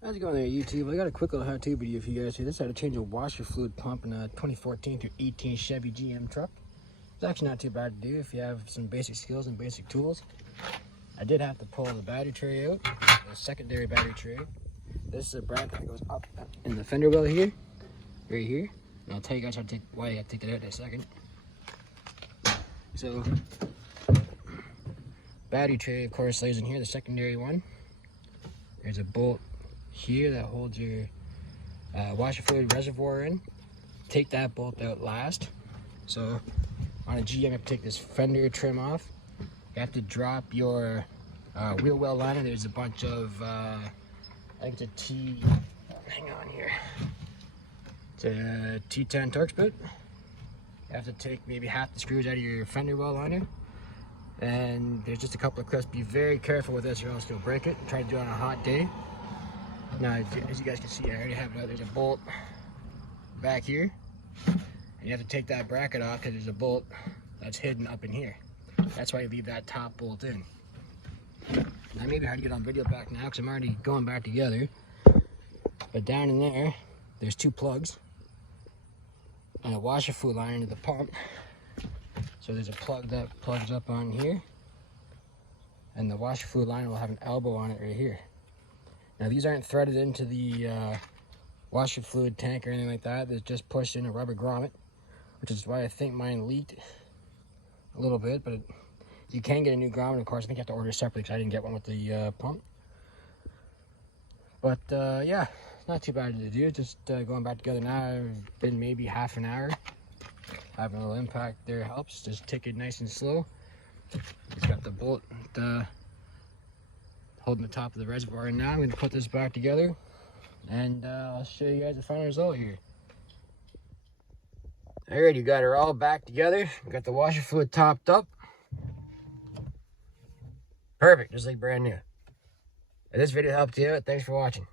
How's it going there, YouTube? I got a quick little how-to video for you guys here. This is how to change a washer fluid pump in a 2014 to 18 Chevy GM truck. It's actually not too bad to do if you have some basic skills and basic tools. I did have to pull the battery tray out, the secondary battery tray. This is a bracket that goes up in the fender well here, right here. And I'll tell you guys how to take why I have to take that out in a second. So, battery tray, of course, lays in here, the secondary one. There's a bolt here that holds your washer fluid reservoir in. Take that bolt out last. So on a GM, you have to take this fender trim off. You have to drop your wheel well liner. There's a bunch of, I think it's a T, hang on here. It's a T10 Torx boot. You have to take maybe half the screws out of your fender well liner. And there's just a couple of clips. Be very careful with this or else you'll break it. Try to do it on a hot day. Now, as you guys can see, I already have it out. There's a bolt back here. And you have to take that bracket off because there's a bolt that's hidden up in here. That's why you leave that top bolt in. I may be hard to get on video back now because I'm already going back together. But down in there, there's two plugs and a washer fluid line into the pump. So there's a plug that plugs up on here, and the washer fluid line will have an elbow on it right here. Now these aren't threaded into the washer fluid tank or anything like that. They're just pushed in a rubber grommet, which is why I think mine leaked a little bit. But you can get a new grommet, of course. I think you have to order separately because I didn't get one with the pump. But yeah, not too bad to do. Just going back together now. I've been maybe half an hour. Having a little impact there helps. Just take it nice and slow. It's got the bolt holding the top of the reservoir in now. I'm going to put this back together and I'll show you guys the final result here. Alright, you got her all back together. We got the washer fluid topped up. Perfect, just like brand new. If this video helped you out, thanks for watching.